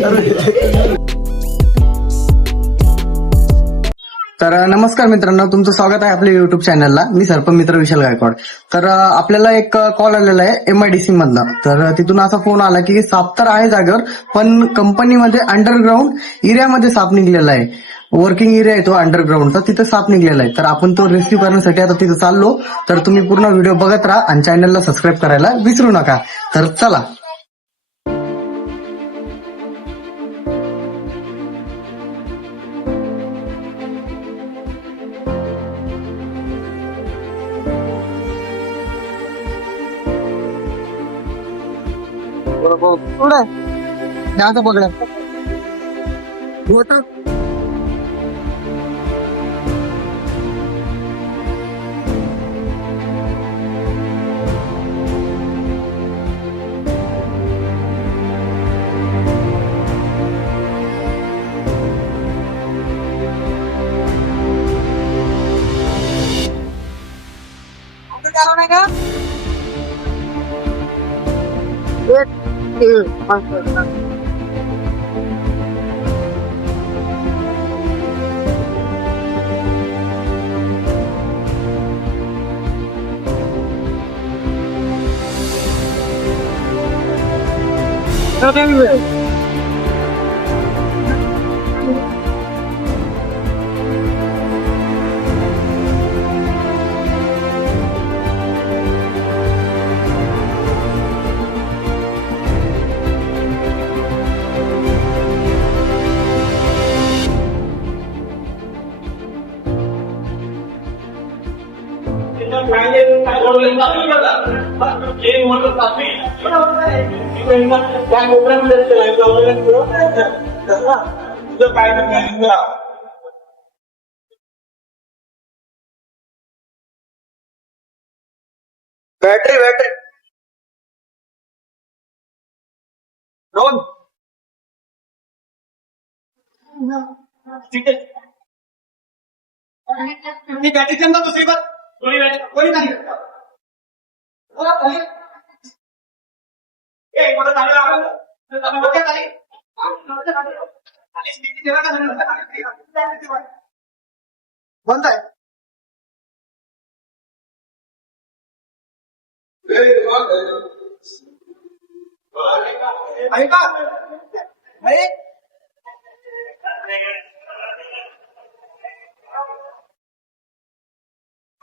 तर नमस्कार मित्रांनो, तुमचं स्वागत आहे आपल्या युट्यूब चॅनलला. मी सरपंच मित्र विशाल गायकवाड. तर आपल्याला एक कॉल आलेला आहे MIDC मधनं. तर तिथून असा फोन आला की साप तर आहे जागेवर, पण कंपनीमध्ये अंडरग्राऊंड एरियामध्ये साप निघलेला आहे. वर्किंग एरिया आहे तो अंडरग्राऊंडचा, तिथे साप निघलेला आहे. तर आपण तो रेस्क्यू करण्यासाठी आता तिथे चाललो. तर तुम्ही पूर्ण व्हिडिओ बघत राहा आणि चॅनलला सबस्क्राईब करायला विसरू नका. तर चला. पुढे न्याचं पकडा मोठं नाही का बॅटरी दोन ठीक आहे. ती बॅटरी चंदा दुसरी पण कोणी नाही बंद आहे. ऐका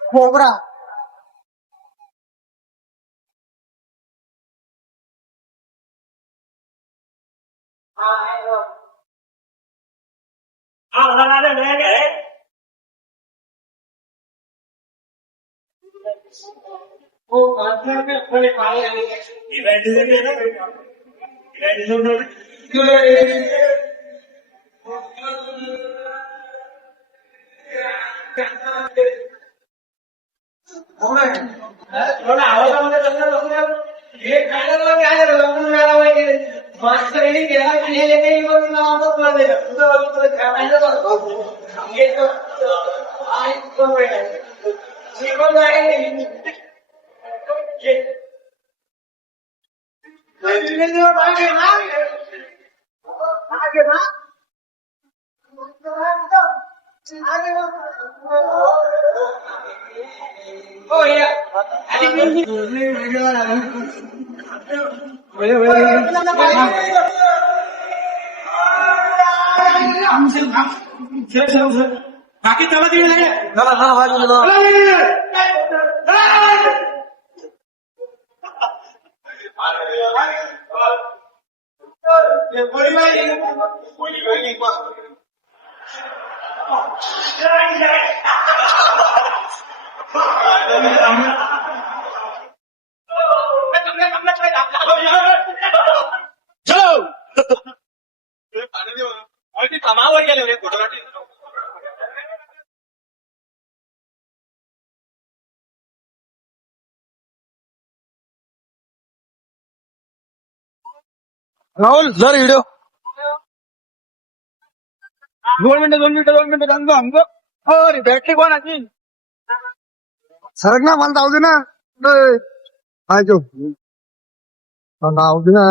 खोबरा Oh yeah. बाकी चला दिली नाही कामावर गेले फोटो राहुल जर व्हिडिओ 2 मिनिटं अरे बॅटरी कोणाची सरक ना मला जाऊ दे ना जाऊ दे ना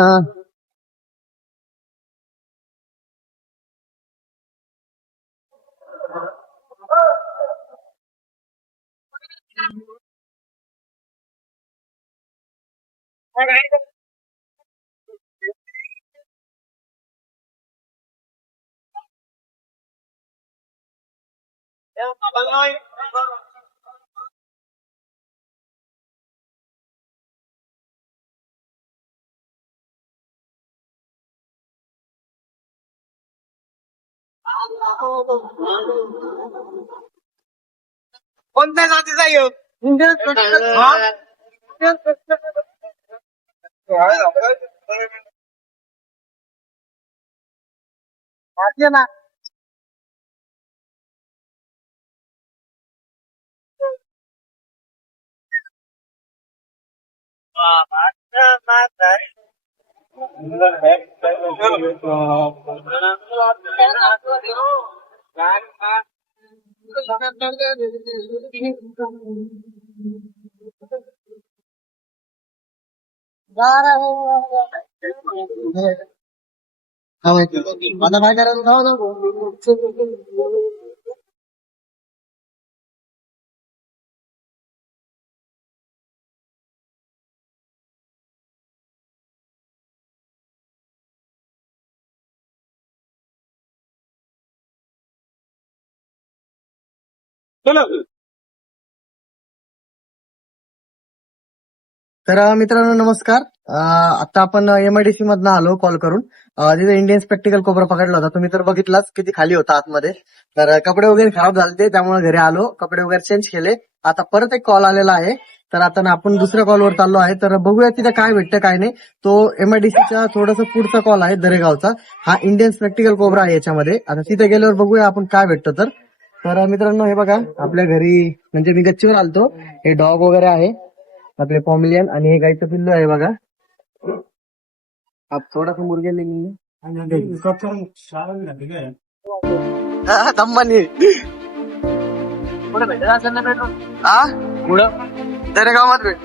कोणत्या जातीचा येऊ ना. आता काय करायचं तर मित्रांनो नमस्कार. आता आपण एमआयडीसी मधनं आलो कॉल करून. तिथे इंडियन स्पेक्टिकल कोबरा पकडला होता. तुम्ही तर बघितलाच किती खाली होता आतमध्ये. तर कपडे वगैरे खराब झाले त्यामुळे घरी आलो, कपडे वगैरे चेंज केले. आता परत एक कॉल आलेला आहे, तर आता ना आपण दुसऱ्या कॉलवर चाललो आहे. तर बघूया तिथे काय भेटतं काय नाही. तो एमआयडीसीचा थोडासा पुढचा कॉल आहे दरेगावचा. हा इंडियन स्पेक्टिकल कोबरा आहे याच्यामध्ये. आता तिथे गेल्यावर बघूया आपण काय भेटतं. तर मित्रांनो हे बघा आपल्या घरी म्हणजे मी गच्चीवर आलतो. हे डॉग वगैरे आहे आपले पॉमिलियन आणि हे गाईचं पिल्लू आहे बघा. आप थोडासा मुर्गे लेंगे दम्मानी दरेगावात भेट.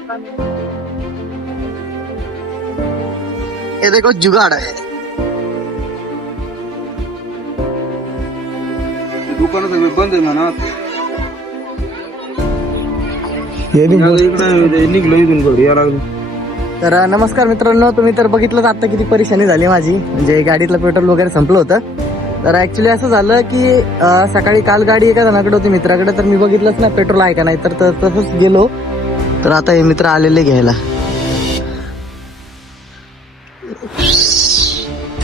हे देखो जुगाड आहे. दुकान सगळं बंद आहे म्हणा. निघलो इथून घरी या लागलो. तर नमस्कार मित्रांनो, तुम्ही तर बघितलं आता किती परेशानी झाली माझी. म्हणजे गाडीतलं पेट्रोल वगैरे संपलं होतं. तर ऍक्च्युली असं झालं की सकाळी काल गाडी एका जणाकडे होती मित्राकडे, तर मी बघितलंच ना पेट्रोल आहे का नाही, तर तसंच गेलो. तर आता हे मित्र आलेले घ्यायला.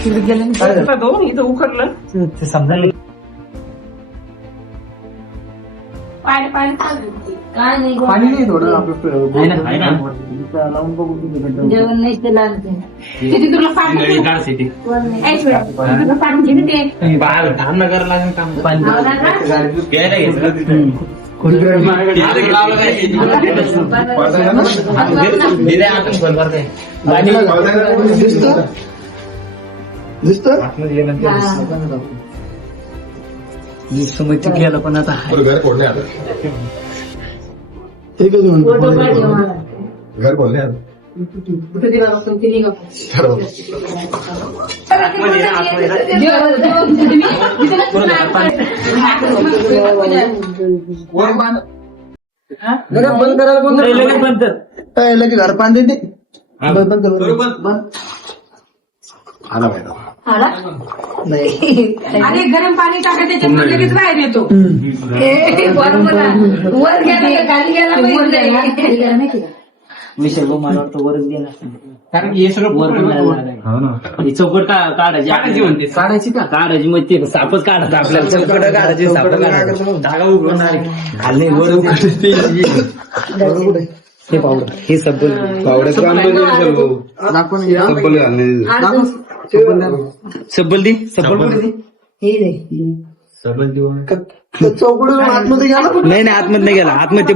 इथं उखडलं ते समजायला पाणी नाही थोडं आपलं लावून बघू. जेवण नाही ते लागते किती तुला पाणी दिसतो गेलं पण आता घर बोलले बंद करायला लगे घर पाणी देते. आला पाहिजे. अरे गरम पाणी टाका त्याच्यात लगेच बाहेर येतो. वर गेला खाली गेला मी सर्व मला वाटतं वरच गेला, कारण की हे सगळं वर चौकट काढायची म्हणते. काढायची का काढायची मग ते सापच काढायचं आपल्याला. चौकट काढायची साप काढायचं धागा उघडणार खाली वर हे पावडर हे सब्बल सब्बल दे चौकडून आतमध्ये गेला. नाही आतमध्ये नाही गेला. आतमध्ये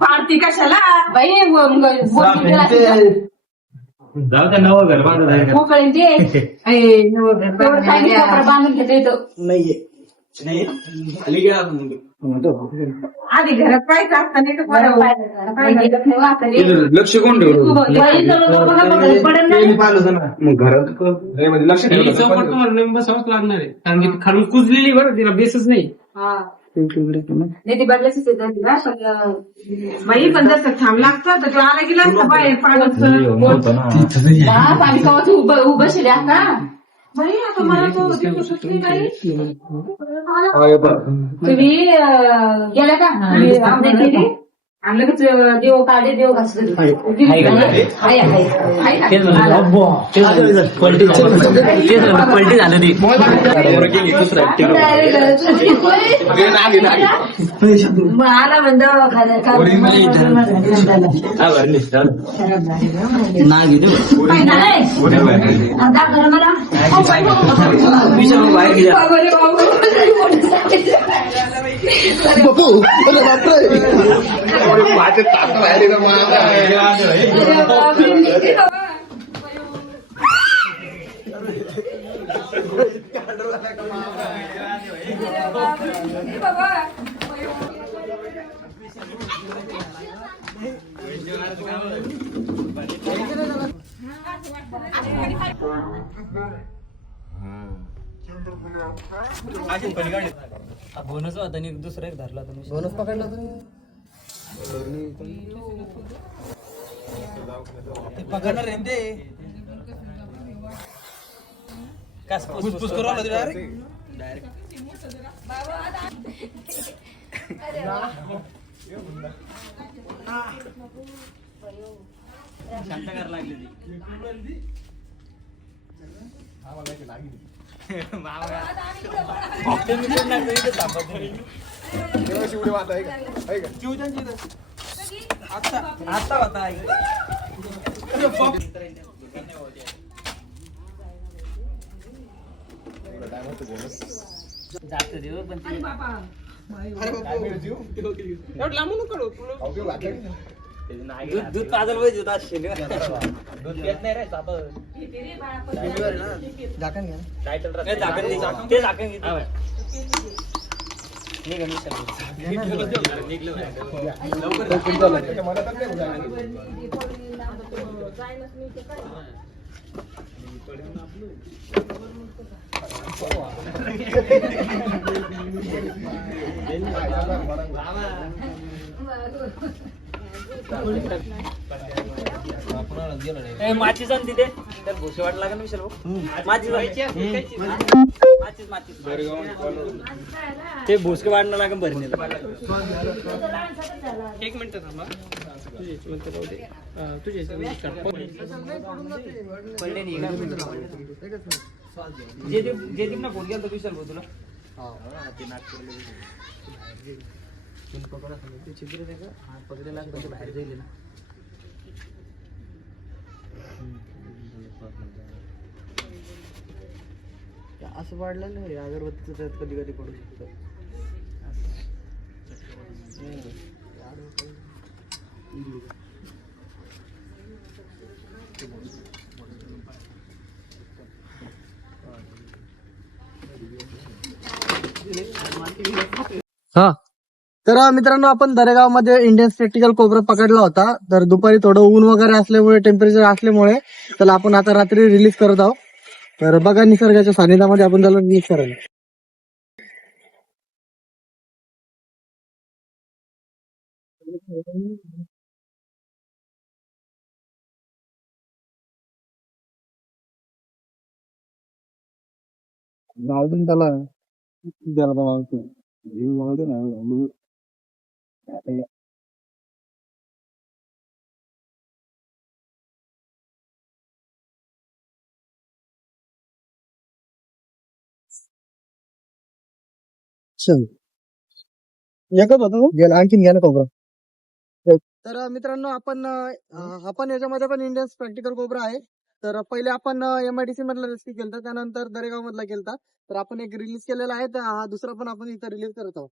पार्टी कशाला बाई जाऊ त्या नवं घर बांधत मोकळे ते बांधून घेता येतो. नाहीये आधी घरात पाहायचं असतं नाही तर लक्ष कोण ठेवलं मग घरात म्हणजे लक्ष ठेवलं बसावंच लागणार आहे कारण की खालून कुजलेली बरं तिला बेसच नाही नाही ती बदलायची बाई पण जर थांब लागतं तर तो आला गेला असता बाहेर पाण्याचं आम्ही कवाच उभं शिल्या का बाई आता मला तो दिवसच नाही बाई तुम्ही गेल्या का आमच्या केली आणि लगेच देव काढे देव घासले पलटी झालं ती आला म्हणतो माझे तास बाहेर बोनस होता आणि दुसरा एक धरला तुम्ही बोनस पकडला तुम्ही पकडणार रे ते कास पुसपुस करू आला डायरेक्ट शांत करायला लागली ती आता होता जात देव पण दूध पाजल पाहिजे होता दूध पेत नाही रे झाकण घ्या ते झाकण घेतो माचीच आण तिथे तर भोसे वाट लागेल विशाल भाऊ माचीच माचीच ते भोसके वाढणं लागेल भरणे एक मिनिट थांबा तुझे जे ना फोन केला विशाल भाऊ तुला छिद्र पकडेला बाहेर जाईल ना असं वाढलं नाही अगरबत्तीचं कधी कधी पडू शकतं हा तर मित्रांनो आपण दरेगाव मध्ये इंडियन स्पेक्टिकल कोबरा पकडला होता तर दुपारी थोडं ऊन वगैरे असल्यामुळे टेम्परेचर असल्यामुळे त्याला आपण आता रात्री रिलीज करत आहोत तर बघा निसर्गाच्या सानिध्यामध्ये आपण त्याला रिलीज करायला त्याला एकच होता तो गेला आणखीन घ्या ना कोबरा तर मित्रांनो आपण याच्यामध्ये पण इंडियन प्रॅक्टिकल कोबरा आहे तर पहिले आपण MIDC मधला रेस्क्यू केलता त्यानंतर दरेगाव मधला केलता तर आपण एक रिलीज केलेला आहे तर हा दुसरा पण आपण इथं रिलीज करत आहोत